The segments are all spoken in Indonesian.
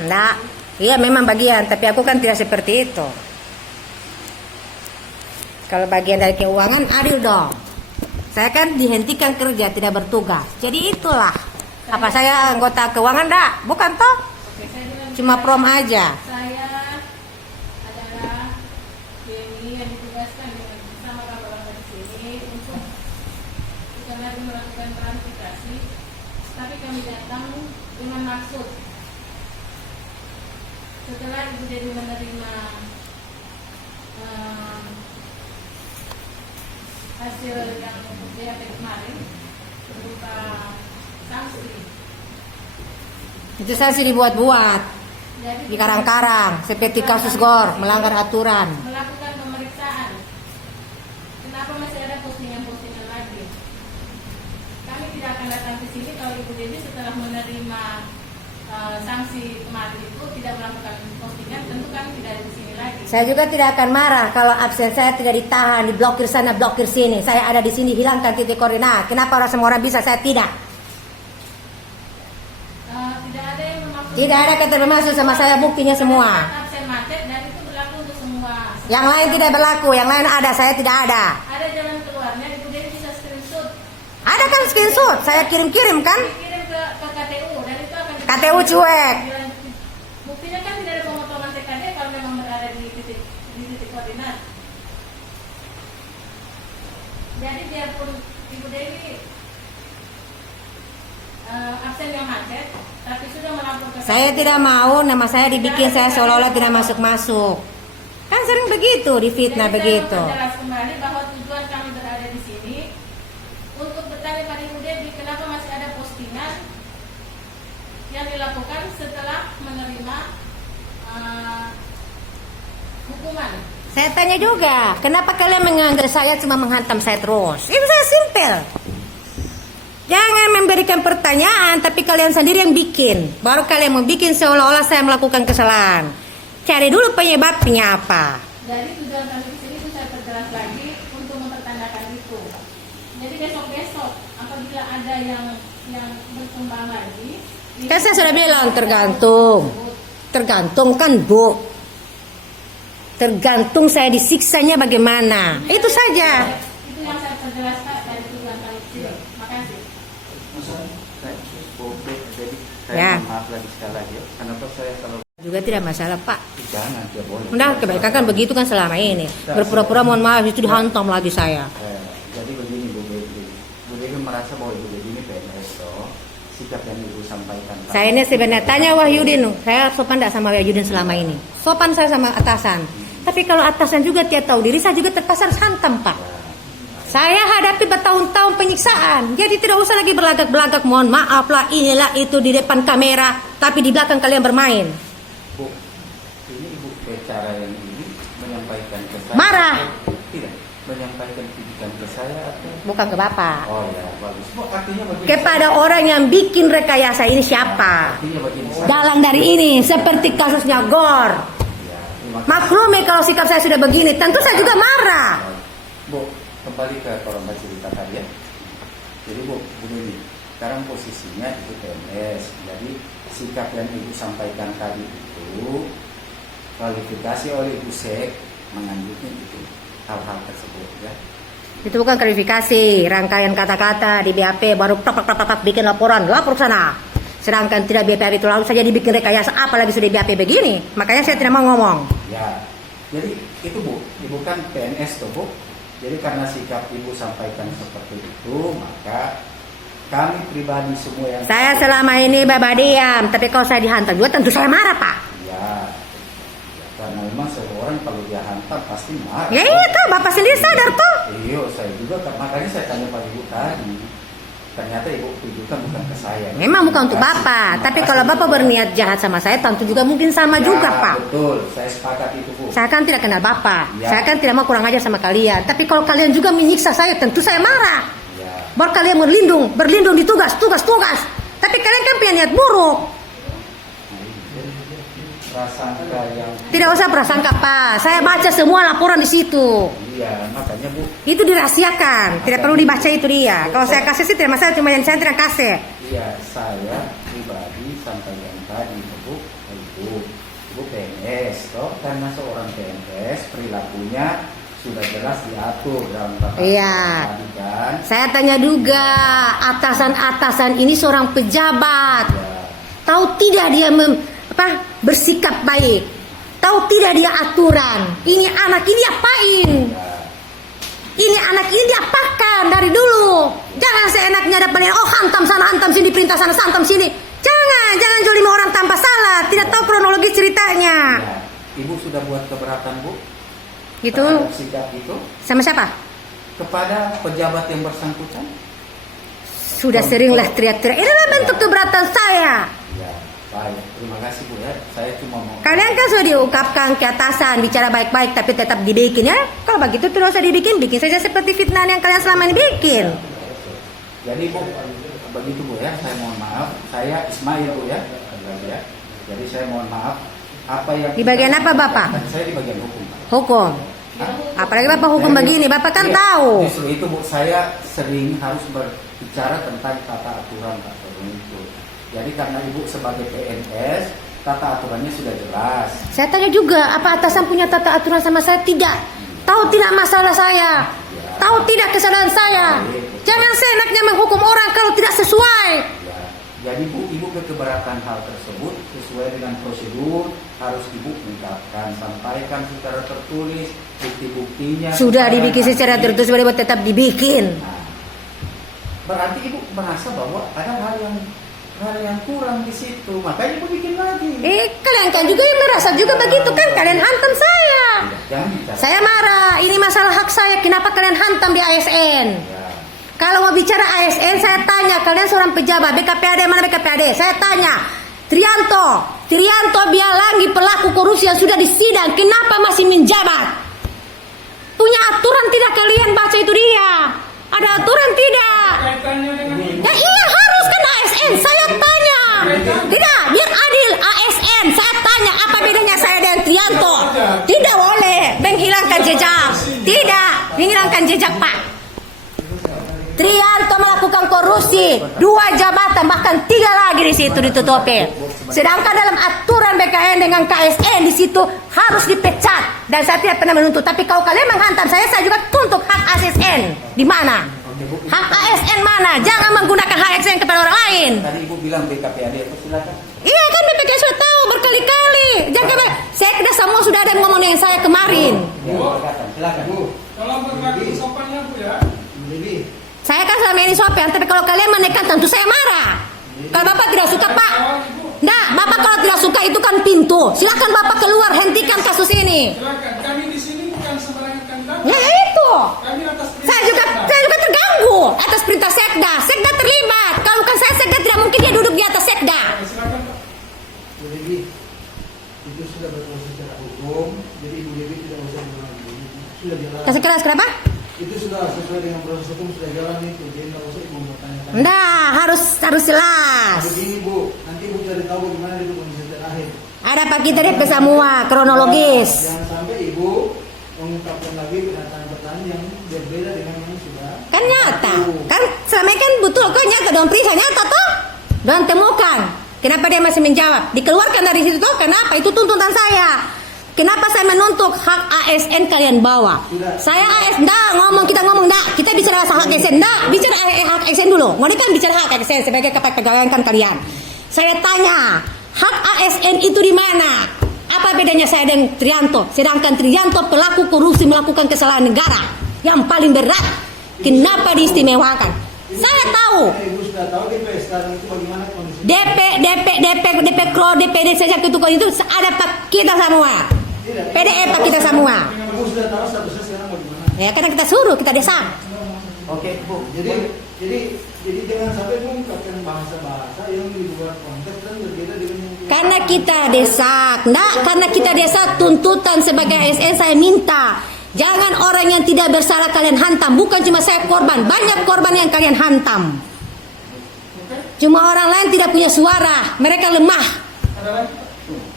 Enggak. Iya memang bagian, tapi aku kan tidak seperti itu. Kalau bagian dari keuangan adil dong. Saya kan dihentikan kerja, tidak bertugas. Jadi itulah. Apa saya anggota keuangan enggak? Bukan toh? Cuma prom aja. Saya adalah Denny yang ditugaskan bersama kawan-kawan di sini untuk bukan lagi melakukan klarifikasi, tapi kami datang dengan maksud setelah Ibu Denny menerima hasil yang BAP kemarin berupa sanksi. Itu saya sih dibuat-buat. Di karang-karang seperti kasus GOR melanggar aturan. Melakukan pemeriksaan. Kenapa masih ada postingan-postingan lagi? Kami tidak akan datang ke sini kalau Ibu Denny setelah menerima sanksi kemarin itu tidak melakukan postingan, tentu kami tidak ada di sini lagi. Saya juga tidak akan marah kalau absen saya tidak ditahan, diblokir sana, blokir sini. Saya ada di sini, hilangkan titik koordinat. Kenapa semua orang bisa, saya tidak? Tidak ada yang memaksud. Tidak ada kata bermaksud sama saya, buktinya semua. Absen macet dan itu berlaku untuk semua. Yang lain tidak berlaku, yang lain ada, saya tidak ada. Ada jalan keluarnya, Ibu Denny bisa screenshot. Ada kan screenshot, saya kirim-kirim kan? Dikirim ke KTU dan itu akan KTU cuek. Buktinya kan tidak ada pemotongan TKD kalau memang berada di titik koordinat. Jadi biarpun Ibu Denny absen yang macet, tapi sudah melaporkan. Saya tidak mau nama saya dibikin saya seolah-olah tidak masuk-masuk. Kan sering begitu, difitnah Jadi begitu. saya jelas kembali bahwa tujuan kami berada di sini untuk bertanya pada Ibu Denny kenapa masih ada postingan yang dilakukan setelah menerima hukuman. Saya tanya juga, kenapa kalian menganggap saya cuma menghantam saya terus? Itu saya simpel. Jangan memberikan pertanyaan, tapi kalian sendiri yang bikin. Baru kalian mau bikin seolah-olah saya melakukan kesalahan. Cari dulu penyebabnya apa. Jadi tujuan kami di sini itu saya perjelas lagi untuk mempertanyakan itu. Jadi besok-besok apabila ada yang berkembang lagi, Kan saya sudah bilang tergantung. Tergantung kan Bu. Tergantung saya disiksanya bagaimana. Itu saja. Itu yang saya perjelaskan dari tujuan kami di sini. Makasih. Jadi Ya. saya maaf lagi sekali lagi. Kenapa saya kalau Juga tidak masalah Pak. jangan dia boleh. Udah kebaikan kan begitu kan selama ini. Berpura-pura mohon maaf itu dihantam lagi saya. Jadi begini Bu Dewi merasa bahwa Ibu Dewi ini PNS toh. Sikap yang Ibu sampaikan. Saya ini sebenarnya tanya Wahyudin, saya sopan tidak sama Wahyudin selama ini? Sopan saya sama atasan. Tapi kalau atasan juga tidak tahu diri, saya juga terpaksa harus hantam Pak. Saya hadapi bertahun-tahun penyiksaan. Jadi tidak usah lagi berlagak-belagak. Mohon maaf lah, inilah itu di depan kamera, tapi di belakang kalian bermain. Bu, ini Ibu cara yang ini menyampaikan ke saya. Marah. Tidak, menyampaikan pikiran ke saya atau? Bukan ke Bapak. Oh ya, bagus. Bu, artinya begini. Kepada orang yang bikin rekayasa ini siapa? Artinya begini. Dalang dari ini, seperti kasusnya GOR. Ya, terima kasih. Maklumi kalau sikap saya sudah begini, tentu saya juga marah. Bu, kembali ke korban cerita tadi ya. Jadi Bu Dewi, sekarang posisinya itu PNS. Jadi sikap yang Ibu sampaikan tadi itu kualifikasi oleh Ibu Sek menganjurkan itu hal-hal tersebut ya. Itu bukan klarifikasi, rangkaian kata-kata di BAP baru prak bikin laporan, lapor ke sana. Sedangkan tidak BAP itu lalu saja dibikin rekayasa, apalagi sudah BAP begini. Makanya saya tidak mau ngomong. Ya, jadi itu Bu, Ibu kan PNS tuh Bu. Jadi karena sikap Ibu sampaikan seperti itu, maka kami pribadi semua yang Saya selama ini bapak diam, tapi kalau saya dihantam juga tentu saya marah Pak. ya, karena memang seorang kalau dia hantam pasti marah. Ya iya tuh, Bapak sendiri sadar tuh. Iya, saya juga makanya saya tanya Pak Ibu tadi. Ternyata Ibu tujukan bukan ke saya. Memang bukan untuk Bapak, tapi kalau Bapak berniat jahat sama saya, tentu juga mungkin sama Ya, juga Pak. Betul, saya sepakat itu Bu. Saya kan tidak kenal Bapak, Ya. saya kan tidak mau kurang ajar sama kalian. Tapi kalau kalian juga menyiksa saya, tentu saya marah. Ya, Baru kalian berlindung di tugas. Tapi kalian kan punya niat buruk. prasangka yang Tidak usah prasangka Pak, saya baca semua laporan di situ. iya, makanya Bu. Itu dirahasiakan, tidak perlu dibaca itu dia. Kalau saya kasih sih tidak masalah, cuma yang saya tidak kasih. Iya, saya pribadi sampai yang tadi Bu, Ibu PNS toh, karena seorang PNS perilakunya sudah jelas diatur dalam tata Iya. tadi kan. Saya tanya juga, atasan-atasan ini seorang pejabat. Ya, Tahu tidak dia bersikap baik? Tahu tidak dia aturan? Ini anak ini diapain? ya. Ini anak ini diapakan dari dulu? Jangan seenaknya dapat hantam sana, hantam sini, perintah sana, hantam sini. Jangan jolimi orang tanpa salah. Tidak tahu kronologi ceritanya. Ya. Ibu sudah buat keberatan Bu? Gitu. Terhadap sikap itu Sama siapa? kepada pejabat yang bersangkutan? Sudah seringlah teriak-teriak. Inilah bentuk keberatan saya. Ya, baik. Terima kasih Bu ya. Saya cuma mau. Kalian kan sudah diungkapkan ke atasan, bicara baik-baik, tapi tetap dibikin ya. Kalau begitu terus usah dibikin, bikin saja seperti fitnah yang kalian selama ini bikin. Jadi Bu, begitu Bu ya. Saya mohon maaf. Saya Ismail Bu ya. Ya. Jadi saya mohon maaf. Apa yang Di bagian apa, Bapak? Saya di bagian hukum Pak. Hukum. Hah? Apalagi Bapak hukum begini, Bapak kan Iya, tahu. Justru itu Bu, saya sering harus berbicara tentang tata aturan Pak itu. Jadi karena Ibu sebagai PNS, tata aturannya sudah jelas. Saya tanya juga, apa atasan punya tata aturan sama saya? Tidak. Tahu tidak masalah saya? Tahu tidak kesalahan saya? Jangan seenaknya menghukum orang kalau tidak sesuai. Ya. Jadi Bu, Ibu keberatan hal tersebut sesuai dengan prosedur harus Ibu ungkapkan, sampaikan secara tertulis bukti-buktinya. Sudah kepada dibikin secara hakim. tertulis, tetap dibikin. Nah, berarti Ibu merasa bahwa ada hal yang kurang di situ, makanya Ibu bikin lagi. Kalian kan juga yang merasa juga begitu kan? Kalian hantam saya. Tidak, jangan bicara. Saya marah. Ini masalah hak saya. Kenapa kalian hantam di ASN? Ya. Kalau mau bicara ASN, saya tanya, kalian seorang pejabat, BKPAD, mana BKPAD? Saya tanya, Trianto Bialangi pelaku korupsi yang sudah disidang, kenapa masih menjabat? Punya aturan tidak kalian baca itu dia? Ada aturan tidak? Ya iya harus kan ASN, saya tanya. Tidak, biar adil ASN, saya tanya apa bedanya saya dengan Trianto? Tidak boleh menghilangkan jejak. Tidak, menghilangkan jejak Pak. Trianto melakukan korupsi 2 jabatan bahkan 3 lagi di situ ditutupi. Sedangkan dalam aturan BKN dengan KSN di situ harus dipecat dan saya tidak pernah menuntut. Tapi kalau kalian menghantam saya juga tuntut hak ASN. Di mana? Hak ASN mana? Jangan menggunakan hak ASN kepada orang lain. Tadi Ibu bilang BKPAD itu silakan. Iya kan BPK sudah tahu berkali-kali. Jangan saya sudah semua sudah ada yang ngomong dengan saya kemarin. Ya, silakan. Bu, tolong berbagi sopannya Bu ya. Saya kan selama ini sopan, tapi kalau kalian menekan tentu saya marah. Kalau Bapak tidak suka Pak, nah Bapak kalau tidak suka itu kan pintu. Silakan Bapak keluar, hentikan kasus ini. Silakan, kami di sini bukan sembarangan kandidat. Ya itu. Kami atas perintah Saya juga terganggu atas perintah Sekda. Sekda terlibat. Kalau bukan saya Sekda tidak mungkin dia duduk di atas Sekda. Silakan Pak. Bu Devi, itu sudah berproses secara hukum, jadi Ibu Devi tidak usah mengalami. Sudah jalan. Kasih keras kenapa? Itu sudah sesuai dengan proses hukum, sudah jalan itu. Jadi nggak usah Ibu mempertanyakan. Nah, harus jelas. Begini Bu, nanti Ibu cari tahu bagaimana itu kondisi terakhir. Ada Pak kita DP semua kronologis. Jangan sampai Ibu mengungkapkan lagi pertanyaan-pertanyaan yang berbeda dengan yang sudah. Kan nyata. Kan selama ini kan betul kok nyata dong periksa nyata toh. Dan temukan. Kenapa dia masih menjawab? Dikeluarkan dari situ toh. Kenapa? Itu tuntutan saya. Kenapa saya menuntut hak ASN kalian bawa? Saya ASN, kita ngomong, kita bicara hak ASN, bicara hak ASN dulu. Mau kan bicara hak ASN sebagai pegawai kan kalian. Saya tanya, hak ASN itu di mana? Apa bedanya saya dengan Trianto? Sedangkan Trianto pelaku korupsi melakukan kesalahan negara yang paling berat. Kenapa diistimewakan? Saya tahu. Ibu sudah tahu DP sekarang itu bagaimana kondisi. DPD sejak itu ada Pak kita semua. Tidak. PDE Pak kita semua. Ibu sudah tahu statusnya sekarang bagaimana. Ya karena kita suruh, kita desak. Oke Bu, Jadi jangan sampai mengungkapkan bahasa-bahasa yang di luar konteks dan berbeda dengan yang Karena kita desak, karena kita desak tuntutan sebagai ASN saya minta. Jangan orang yang tidak bersalah kalian hantam. Bukan cuma saya korban, banyak korban yang kalian hantam. Cuma orang lain tidak punya suara, mereka lemah. Ada lagi Pak?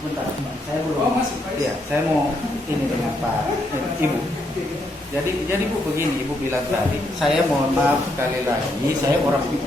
bentar. Saya belum. Oh, masih, Pak. Iya, saya mau ini dengan Pak Ibu. Jadi Bu begini, Ibu bilang tadi, saya mohon maaf sekali lagi, saya orang